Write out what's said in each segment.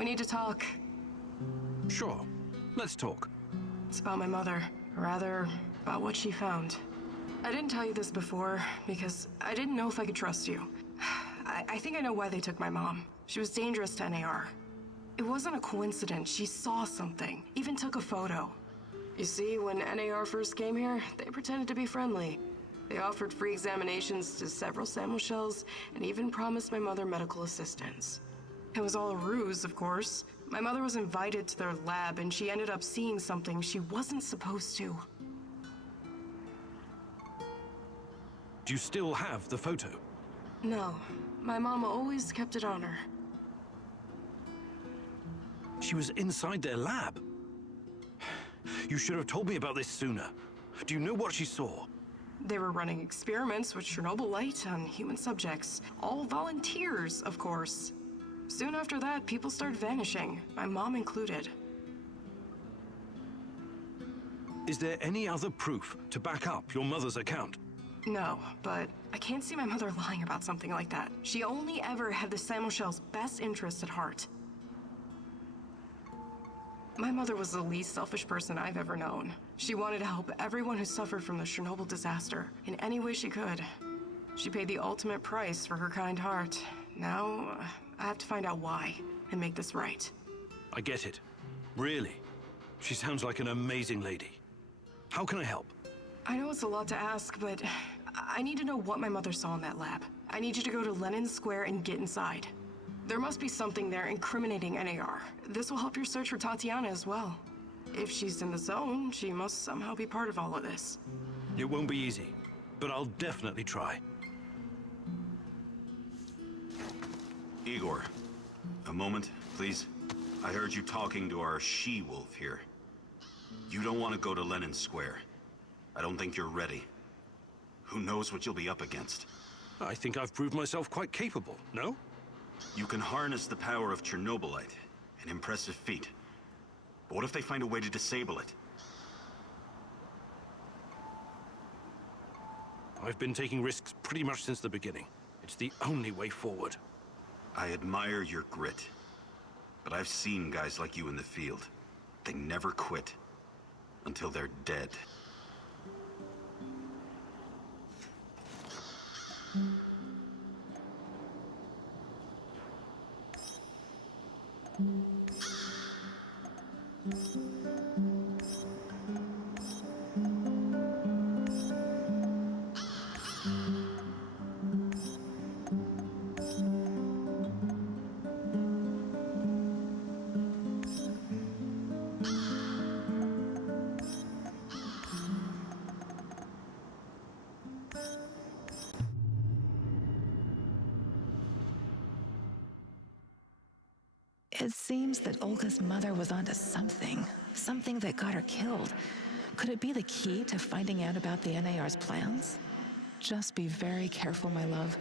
We need to talk. Sure. Let's talk. It's about my mother. Or rather, about what she found. I didn't tell you this before, because I didn't know if I could trust you. I think I know why they took my mom. She was dangerous to NAR. It wasn't a coincidence. She saw something, even took a photo. You see, when NAR first came here, they pretended to be friendly. They offered free examinations to several sample shells and even promised my mother medical assistance. It was all a ruse, of course. My mother was invited to their lab and she ended up seeing something she wasn't supposed to. Do you still have the photo? No. My mom always kept it on her. She was inside their lab. You should have told me about this sooner. Do you know what she saw? They were running experiments with Chernobylite on human subjects. All volunteers, of course. Soon after that, people started vanishing, my mom included. Is there any other proof to back up your mother's account? No, but I can't see my mother lying about something like that. She only ever had the Samuel's best interest at heart. My mother was the least selfish person I've ever known. She wanted to help everyone who suffered from the Chernobyl disaster in any way she could. She paid the ultimate price for her kind heart. Now, I have to find out why and make this right. I get it. Really. She sounds like an amazing lady. How can I help? I know it's a lot to ask, but I need to know what my mother saw in that lab. I need you to go to Lenin Square and get inside. There must be something there incriminating NAR. This will help your search for Tatiana as well. If she's in the zone, she must somehow be part of all of this. It won't be easy, but I'll definitely try. Igor, a moment, please. I heard you talking to our she-wolf here. You don't want to go to Lenin Square. I don't think you're ready. Who knows what you'll be up against? I think I've proved myself quite capable, no? You can harness the power of Chernobylite, an impressive feat. But what if they find a way to disable it? I've been taking risks pretty much since the beginning. It's the only way forward. I admire your grit. But I've seen guys like you in the field. They never quit. Until they're dead. It seems that Olga's mother was onto something that got her killed. Could it be the key to finding out about the NAR's plans? Just be very careful, my love.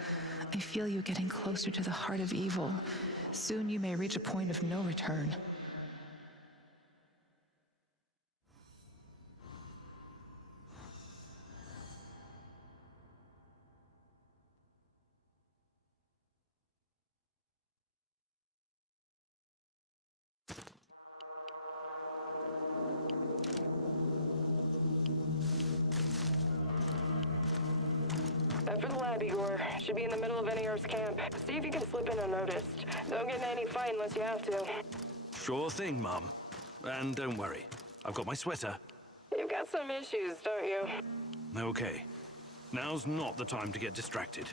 I feel you getting closer to the heart of evil. Soon you may reach a point of no return. After the lab, Igor. Should be in the middle of NAR's camp. See if you can slip in unnoticed. Don't get in any fight unless you have to. Sure thing, Mom. And don't worry, I've got my sweater. You've got some issues, don't you? Okay. Now's not the time to get distracted.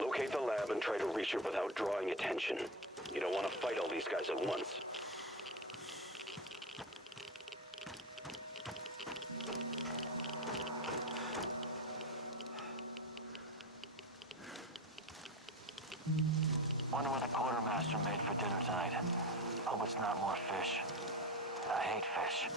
Locate the lab and try to reach it without drawing attention. You don't want to fight all these guys at once. Wonder what the quartermaster made for dinner tonight. Hope it's not more fish. I hate fish.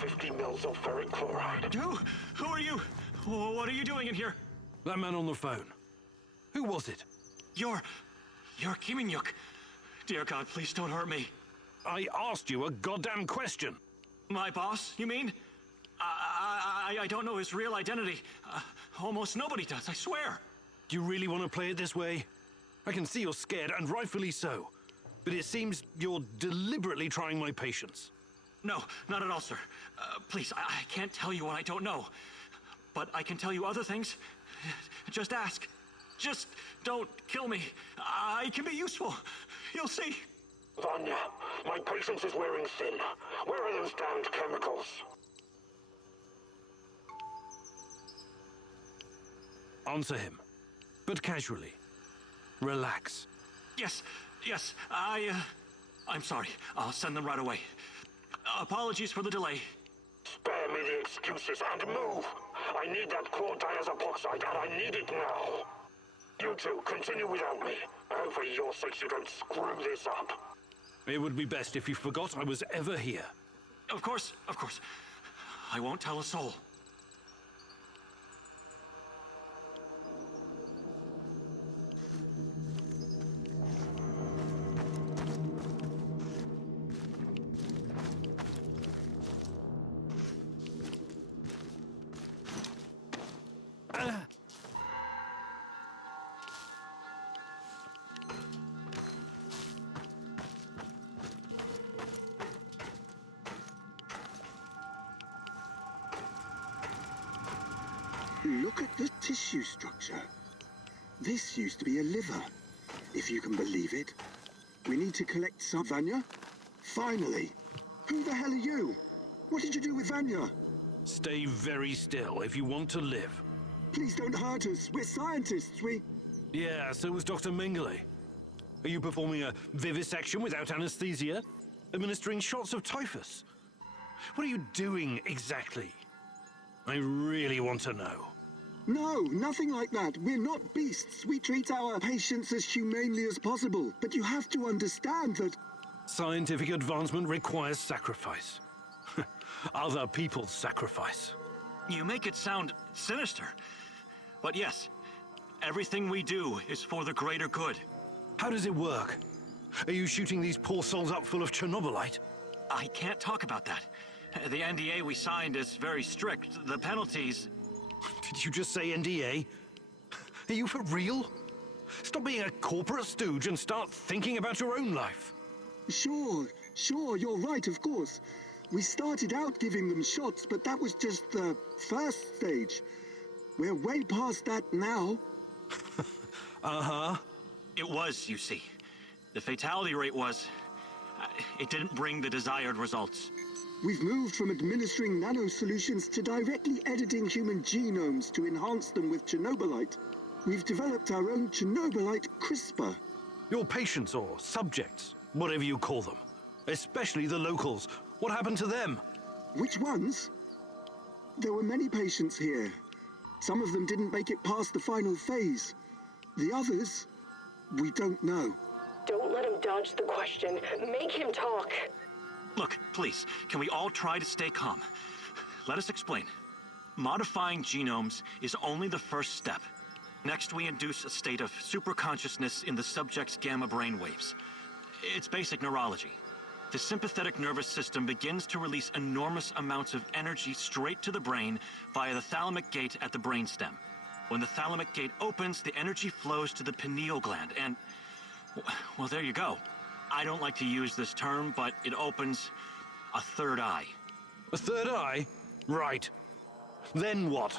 50 mils of ferric chloride. Who are you? What are you doing in here? That man on the phone. Who was it? You're Kiminyuk. Dear God, please don't hurt me. I asked you a goddamn question. My boss, you mean? I don't know his real identity. Almost nobody does, I swear. Do you really want to play it this way? I can see you're scared, and rightfully so. But it seems you're deliberately trying my patience. No, not at all, sir. Please, I can't tell you what I don't know. But I can tell you other things. Just ask. Just don't kill me. I can be useful. You'll see. Vanya, my patience is wearing thin. Where are those damned chemicals? Answer him. But casually. Relax. Yes, I'm sorry. I'll send them right away. Apologies for the delay. Spare me the excuses and move! I need that core diazopoxide and I need it now! You two, continue without me. I hope for your sakes you don't screw this up. It would be best if you forgot I was ever here. Of course. I won't tell a soul. Look at the tissue structure. This used to be a liver, if you can believe it. We need to collect some. Vanya? Finally! Who the hell are you? What did you do with Vanya? Stay very still if you want to live. Please don't hurt us. We're scientists. Yeah, so was Dr. Mengele. Are you performing a vivisection without anesthesia? Administering shots of typhus? What are you doing exactly? I really want to know. No, nothing like that. We're not beasts. We treat our patients as humanely as possible. But you have to understand that... Scientific advancement requires sacrifice. Other people's sacrifice. You make it sound sinister. But yes, everything we do is for the greater good. How does it work? Are you shooting these poor souls up full of Chernobylite? I can't talk about that. The NDA we signed is very strict. The penalties... Did you just say NDA? Are you for real? Stop being a corporate stooge and start thinking about your own life. Sure, you're right, of course. We started out giving them shots, but that was just the first stage. We're way past that now. Uh-huh. It was, you see. The fatality rate was... it didn't bring the desired results. We've moved from administering nano-solutions to directly editing human genomes to enhance them with Chernobylite. We've developed our own Chernobylite CRISPR. Your patients or subjects, whatever you call them. Especially the locals. What happened to them? Which ones? There were many patients here. Some of them didn't make it past the final phase. The others, we don't know. Don't let him dodge the question. Make him talk. Look, please, can we all try to stay calm? Let us explain. Modifying genomes is only the first step. Next, we induce a state of superconsciousness in the subject's gamma brainwaves. It's basic neurology. The sympathetic nervous system begins to release enormous amounts of energy straight to the brain via the thalamic gate at the brainstem. When the thalamic gate opens, the energy flows to the pineal gland and... well, there you go. I don't like to use this term, but it opens a third eye. A third eye? Right. Then what?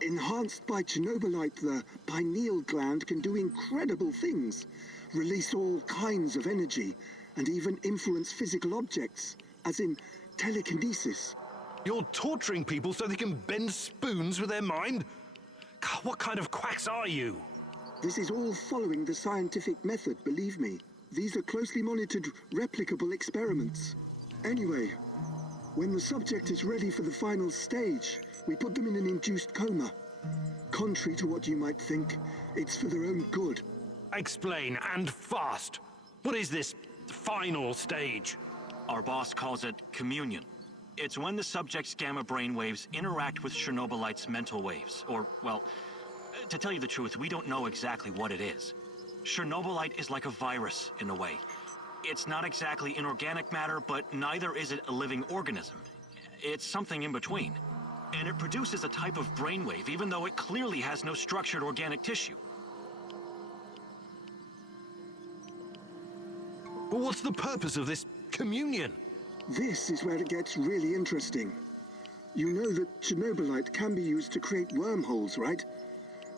Enhanced by Chernobylite, the pineal gland can do incredible things. Release all kinds of energy, and even influence physical objects, as in telekinesis. You're torturing people so they can bend spoons with their mind? God, what kind of quacks are you? This is all following the scientific method, believe me. These are closely monitored, replicable experiments. Anyway, when the subject is ready for the final stage, we put them in an induced coma. Contrary to what you might think, it's for their own good. Explain, and fast. What is this final stage? Our boss calls it communion. It's when the subject's gamma brainwaves interact with Chernobylite's mental waves. Or, well, to tell you the truth, we don't know exactly what it is. Chernobylite is like a virus, in a way. It's not exactly inorganic matter, but neither is it a living organism. It's something in between. And it produces a type of brainwave, even though it clearly has no structured organic tissue. But what's the purpose of this communion? This is where it gets really interesting. You know that Chernobylite can be used to create wormholes, right?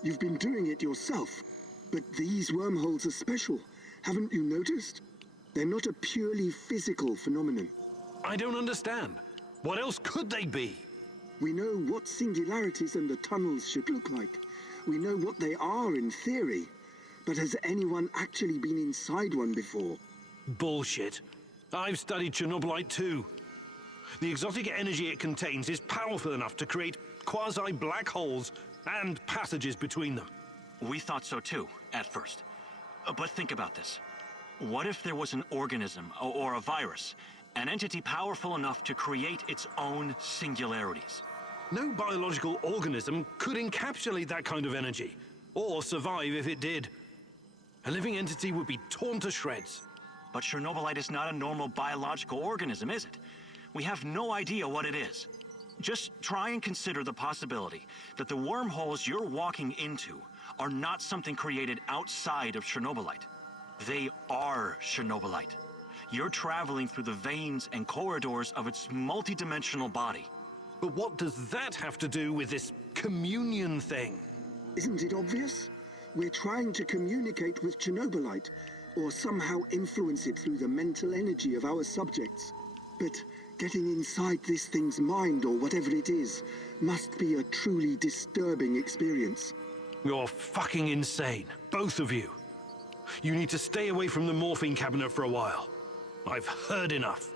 You've been doing it yourself. But these wormholes are special. Haven't you noticed? They're not a purely physical phenomenon. I don't understand. What else could they be? We know what singularities and the tunnels should look like. We know what they are in theory. But has anyone actually been inside one before? Bullshit. I've studied Chernobylite too. The exotic energy it contains is powerful enough to create quasi-black holes and passages between them. We thought so too, at first. But think about this. What if there was an organism, or a virus, an entity powerful enough to create its own singularities? No biological organism could encapsulate that kind of energy, or survive if it did. A living entity would be torn to shreds. But Chernobylite is not a normal biological organism, is it? We have no idea what it is. Just try and consider the possibility that the wormholes you're walking into are not something created outside of Chernobylite. They are Chernobylite. You're traveling through the veins and corridors of its multidimensional body. But what does that have to do with this communion thing? Isn't it obvious? We're trying to communicate with Chernobylite, or somehow influence it through the mental energy of our subjects. But getting inside this thing's mind, or whatever it is, must be a truly disturbing experience. You're fucking insane, both of you. You need to stay away from the morphine cabinet for a while. I've heard enough.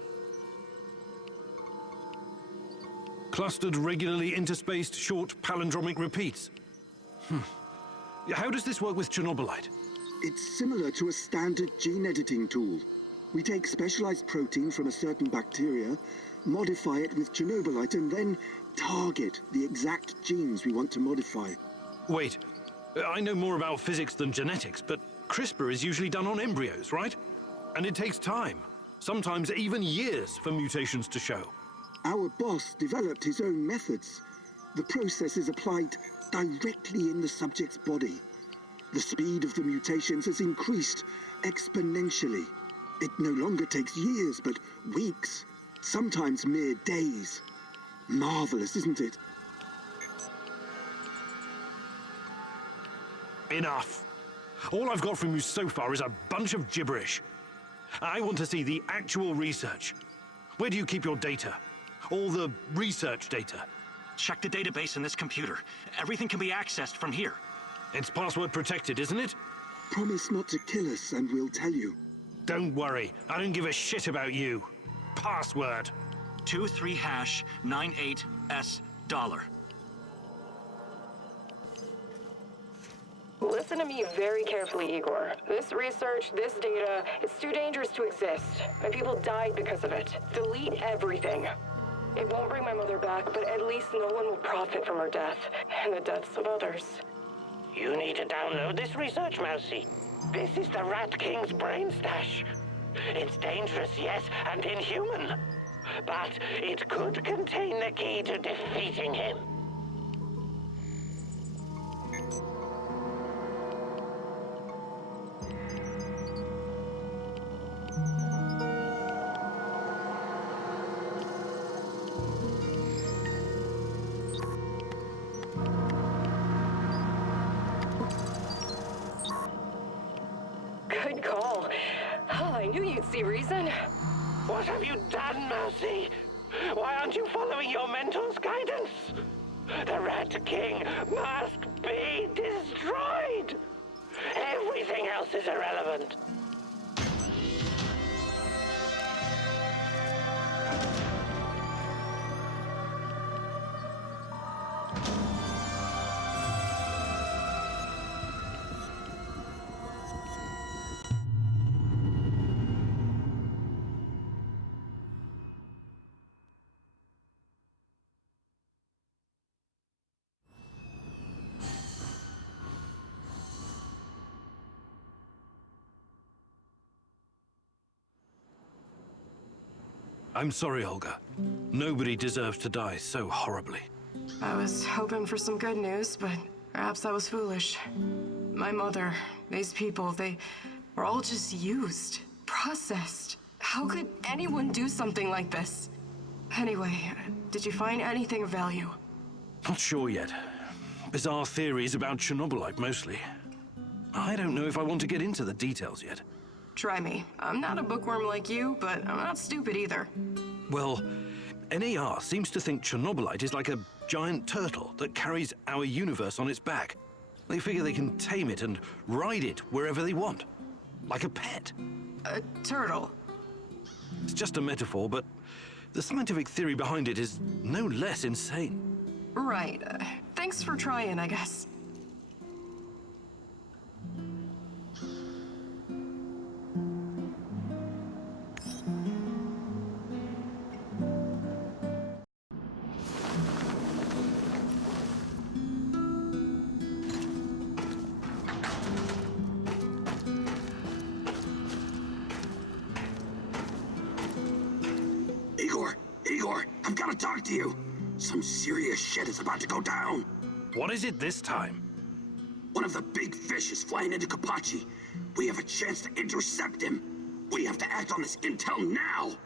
Clustered, regularly interspaced, short palindromic repeats. How does this work with Chernobylite? It's similar to a standard gene editing tool. We take specialized protein from a certain bacteria, modify it with Chernobylite, and then target the exact genes we want to modify. Wait, I know more about physics than genetics, but CRISPR is usually done on embryos, right? And it takes time, sometimes even years, for mutations to show. Our boss developed his own methods. The process is applied directly in the subject's body. The speed of the mutations has increased exponentially. It no longer takes years, but weeks, sometimes mere days. Marvelous, isn't it? Enough. All I've got from you so far is a bunch of gibberish. I want to see the actual research. Where do you keep your data? All the research data? Check the database in this computer. Everything can be accessed from here. It's password protected, isn't it? Promise not to kill us and we'll tell you. Don't worry, I don't give a shit about you. Password. 23#98S$. Listen to me very carefully, Igor. This research, this data, it's too dangerous to exist. My people died because of it. Delete everything. It won't bring my mother back, but at least no one will profit from her death, and the deaths of others. You need to download this research, Mousy. This is the Rat King's brain stash. It's dangerous, yes, and inhuman. But it could contain the key to defeating him. Good call. I knew you'd see reason. What have you done, Mousy? Why aren't you following your mentor's guidance? The Rat King must be destroyed. Everything else is irrelevant. I'm sorry, Olga. Nobody deserves to die so horribly. I was hoping for some good news, but perhaps I was foolish. My mother, these people, they were all just used, processed. How could anyone do something like this? Anyway, did you find anything of value? Not sure yet. Bizarre theories about Chernobylite, mostly. I don't know if I want to get into the details yet. Try me. I'm not a bookworm like you, but I'm not stupid either. Well, NAR seems to think Chernobylite is like a giant turtle that carries our universe on its back. They figure they can tame it and ride it wherever they want. Like a pet. A turtle. It's just a metaphor, but the scientific theory behind it is no less insane. Right. Thanks for trying, I guess. Igor, I've got to talk to you. Some serious shit is about to go down. What is it this time? One of the big fish is flying into Kopachi. We have a chance to intercept him. We have to act on this intel now.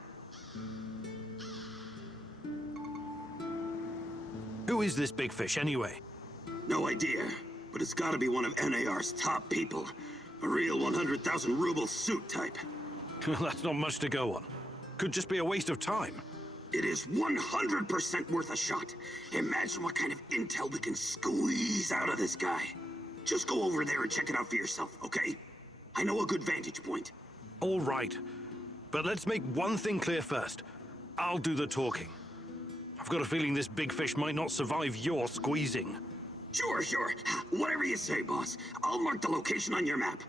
Who is this big fish, anyway? No idea, but it's gotta be one of NAR's top people. A real 100,000 ruble suit type. That's not much to go on. Could just be a waste of time. It is 100% worth a shot. Imagine what kind of intel we can squeeze out of this guy. Just go over there and check it out for yourself, okay? I know a good vantage point. All right. But let's make one thing clear first. I'll do the talking. I've got a feeling this big fish might not survive your squeezing. Sure. Whatever you say, boss. I'll mark the location on your map.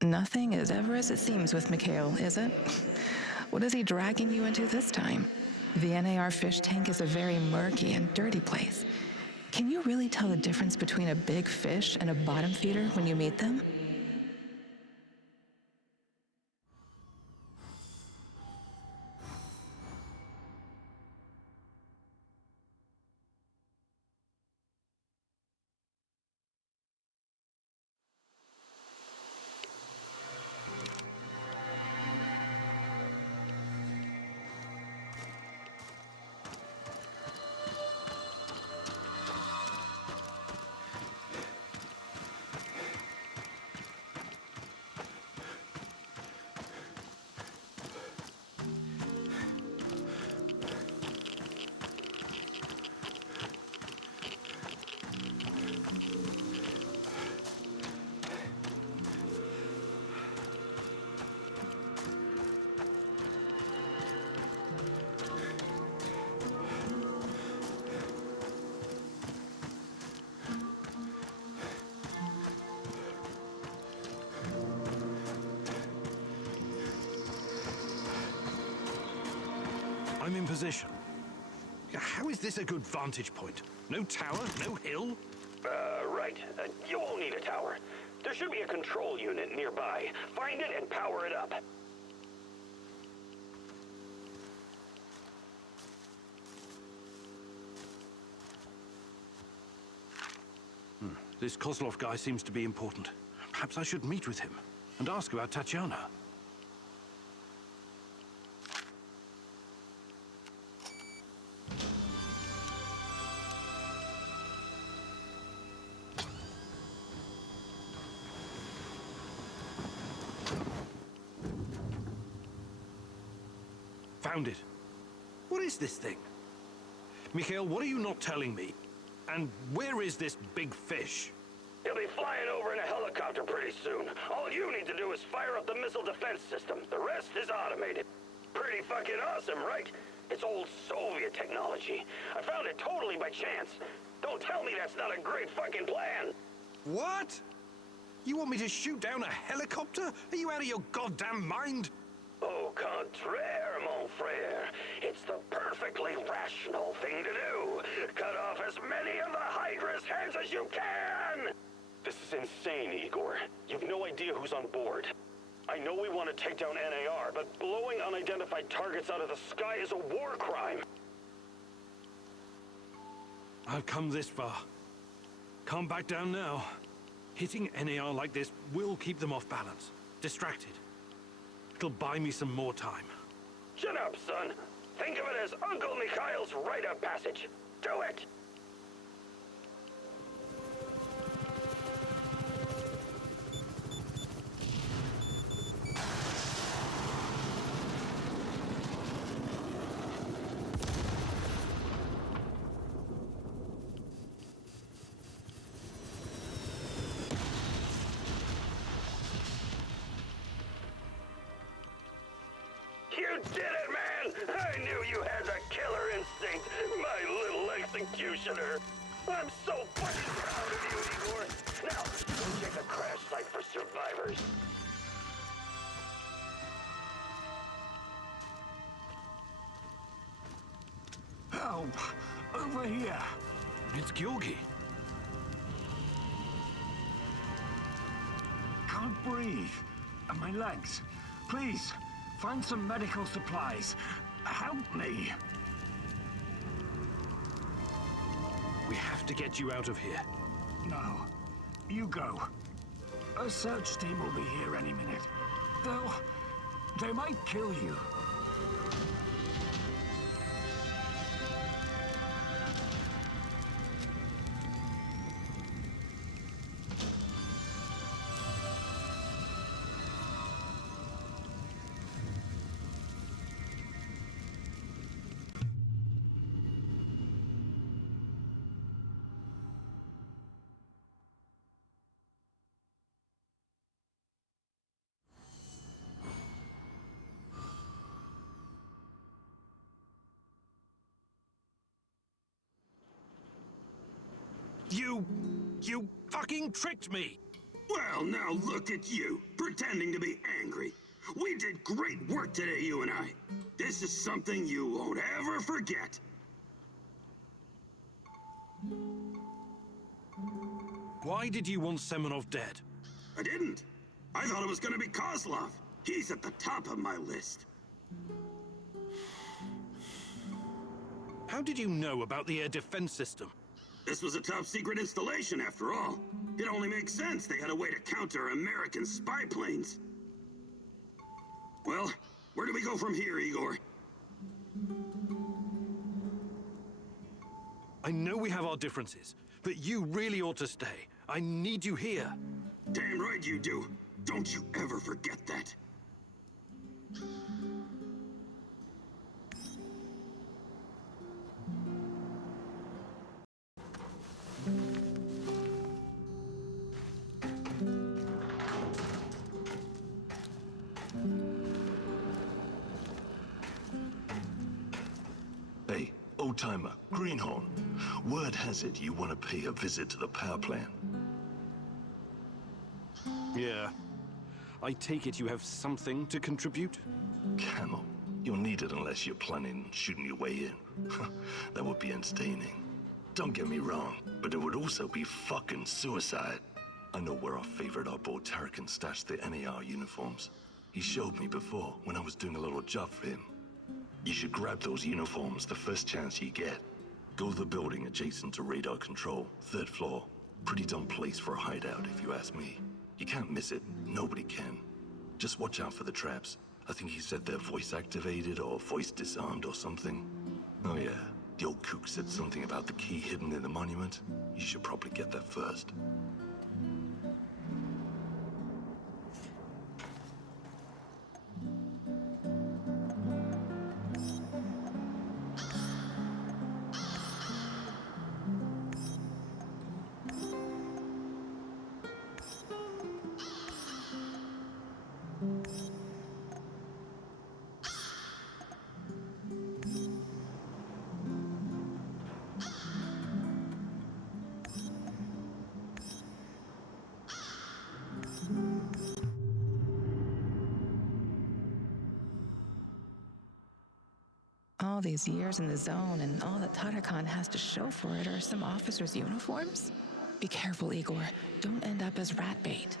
Nothing is ever as it seems with Mikhail, is it? What is he dragging you into this time? The NAR fish tank is a very murky and dirty place. Can you really tell the difference between a big fish and a bottom feeder when you meet them? I'm in position. How is this a good vantage point? No tower, no hill? Right. You won't need a tower. There should be a control unit nearby. Find it and power it up. This Kozlov guy seems to be important. Perhaps I should meet with him and ask about Tatiana. Found it. What is this thing? Mikhail, what are you not telling me? And where is this big fish? He'll be flying over in a helicopter pretty soon. All you need to do is fire up the missile defense system. The rest is automated. Pretty fucking awesome, right? It's old Soviet technology. I found it totally by chance. Don't tell me that's not a great fucking plan. What? You want me to shoot down a helicopter? Are you out of your goddamn mind? Au contraire, mon frère. It's the perfectly rational thing to do. Cut off as many of the Hydra's heads as you can! This is insane, Igor. You've no idea who's on board. I know we want to take down NAR, but blowing unidentified targets out of the sky is a war crime. I've come this far. Can't back down now. Hitting NAR like this will keep them off balance, distracted. It'll buy me some more time. Shut up, son. Think of it as Uncle Mikhail's rite of passage. Do it! You did it, man! I knew you had the killer instinct, my little executioner. I'm so fucking proud of you, Igor. Now, go check the crash site for survivors. over here. It's Georgi. Can't breathe. And my legs. Please, find some medical supplies. Help me. We have to get you out of here. No. You go. A search team will be here any minute. They might kill you. You fucking tricked me! Well, now look at you, pretending to be angry. We did great work today, you and I. This is something you won't ever forget. Why did you want Semenov dead? I didn't. I thought it was gonna be Kozlov. He's at the top of my list. How did you know about the air defense system? This was a top-secret installation, after all. It only makes sense they had a way to counter American spy planes. Well, where do we go from here, Igor? I know we have our differences, but you really ought to stay. I need you here. Damn right you do. Don't you ever forget that. Hey, old-timer, Greenhorn. Word has it you want to pay a visit to the power plant. Yeah. I take it you have something to contribute? Camel, you'll need it unless you're planning on shooting your way in. That would be entertaining. Don't get me wrong, but it would also be fucking suicide. I know where our favorite oddball Tarakan stashed the NAR uniforms. He showed me before when I was doing a little job for him. You should grab those uniforms the first chance you get. Go to the building adjacent to radar control, 3rd floor. Pretty dumb place for a hideout, if you ask me. You can't miss it. Nobody can. Just watch out for the traps. I think he said they're voice activated or voice disarmed or something. Oh yeah, the old kook said something about the key hidden in the monument. You should probably get that first. All these years in the zone and all that Tarakan has to show for it are some officers' uniforms? Be careful, Igor. Don't end up as rat bait.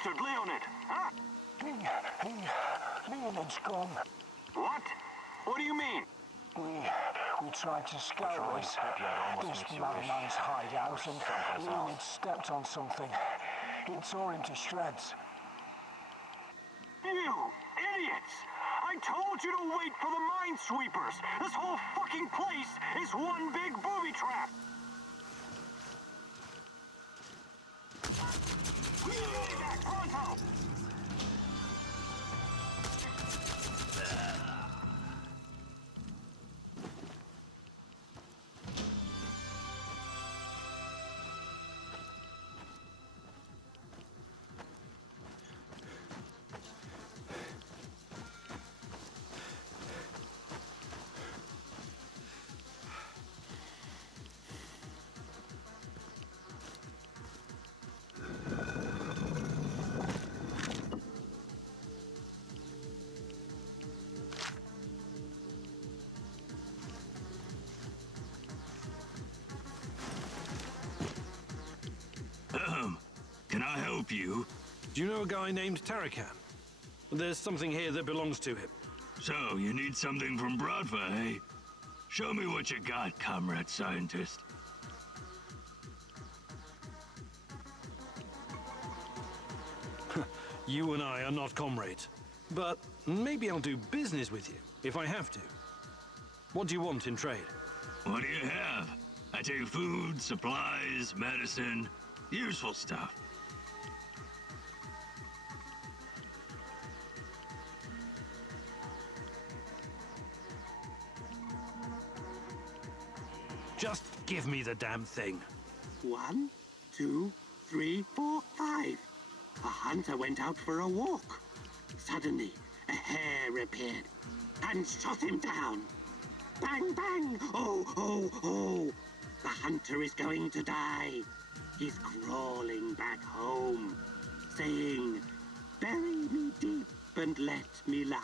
bastard lay on it, huh? Leonard's gone. What? What do you mean? We tried to scout this madman's hideout, and Leonard stepped on something. It tore him to shreds. You idiots! I told you to wait for the minesweepers! This whole fucking place is one big booby trap! Back, pronto! Can I help you? Do you know a guy named Tarakan? There's something here that belongs to him. So, you need something from Bradford, eh? Show me what you got, comrade scientist. You and I are not comrades. But maybe I'll do business with you, if I have to. What do you want in trade? What do you have? I take food, supplies, medicine, useful stuff. Just give me the damn thing. 1, 2, 3, 4, 5. A hunter went out for a walk. Suddenly, a hare appeared and shot him down. Bang, bang! Oh, oh, oh! The hunter is going to die. He's crawling back home, saying, "Bury me deep and let me lie."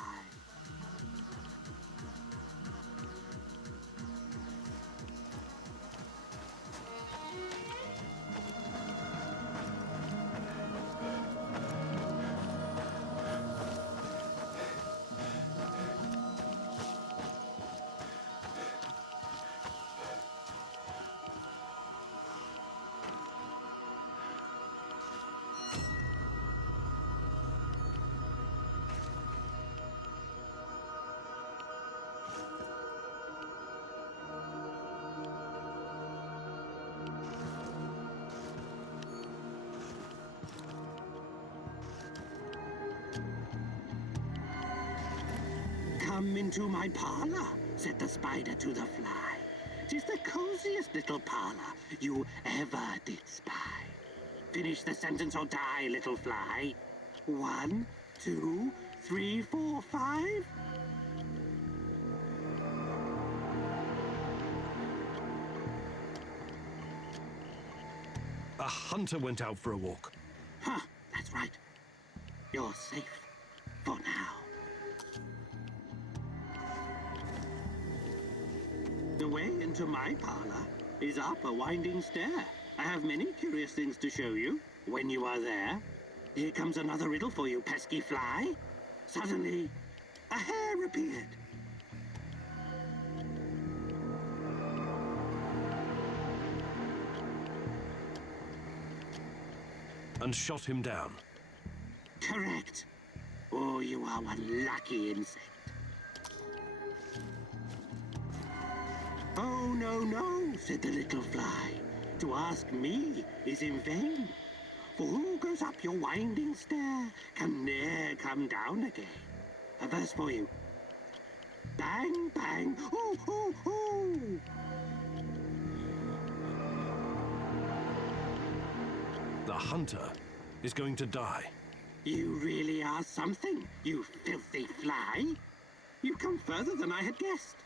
"Come into my parlor," said the spider to the fly. "'Tis the coziest little parlor you ever did spy. Finish the sentence or die, little fly. 1, 2, 3, 4, 5. A hunter went out for a walk. Huh, that's right. You're safe for now. The way into my parlor is up a winding stair. I have many curious things to show you when you are there. Here comes another riddle for you, pesky fly. Suddenly, a hare appeared. And shot him down. Correct. Oh, you are one lucky insect. "Oh, no, no," said the little fly. "To ask me is in vain. For who goes up your winding stair can ne'er come down again." A verse for you. Bang, bang, ooh, ooh, ooh. The hunter is going to die. You really are something, you filthy fly. You've come further than I had guessed.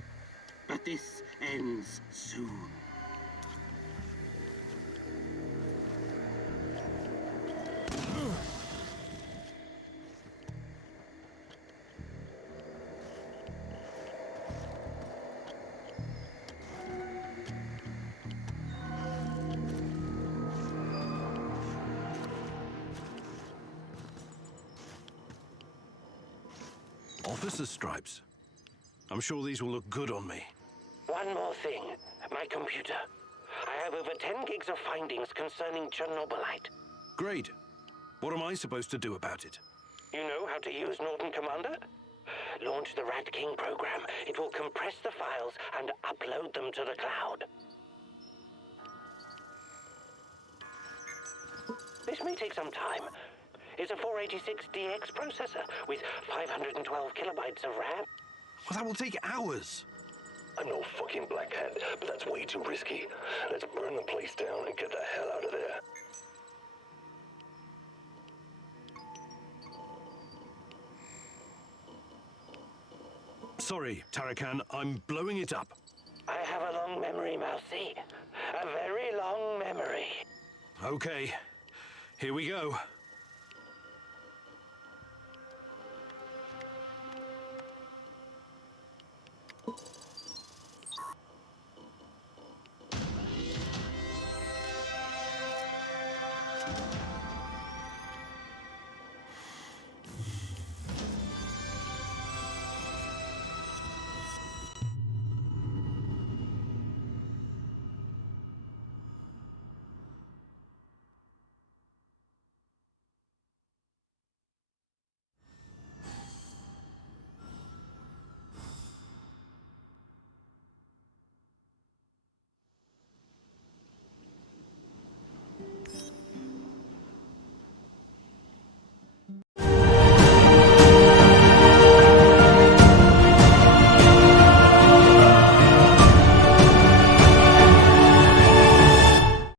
But this ends soon. Officer's stripes. I'm sure these will look good on me. One more thing. My computer. I have over 10 gigs of findings concerning Chernobylite. Great. What am I supposed to do about it? You know how to use Norton Commander? Launch the Rat King program. It will compress the files and upload them to the cloud. This may take some time. It's a 486DX processor with 512 kilobytes of RAM. Well, that will take hours. I'm no fucking Black Hand, but that's way too risky. Let's burn the place down and get the hell out of there. Sorry, Tarakan, I'm blowing it up. I have a long memory, Mousy. A very long memory. Okay, here we go.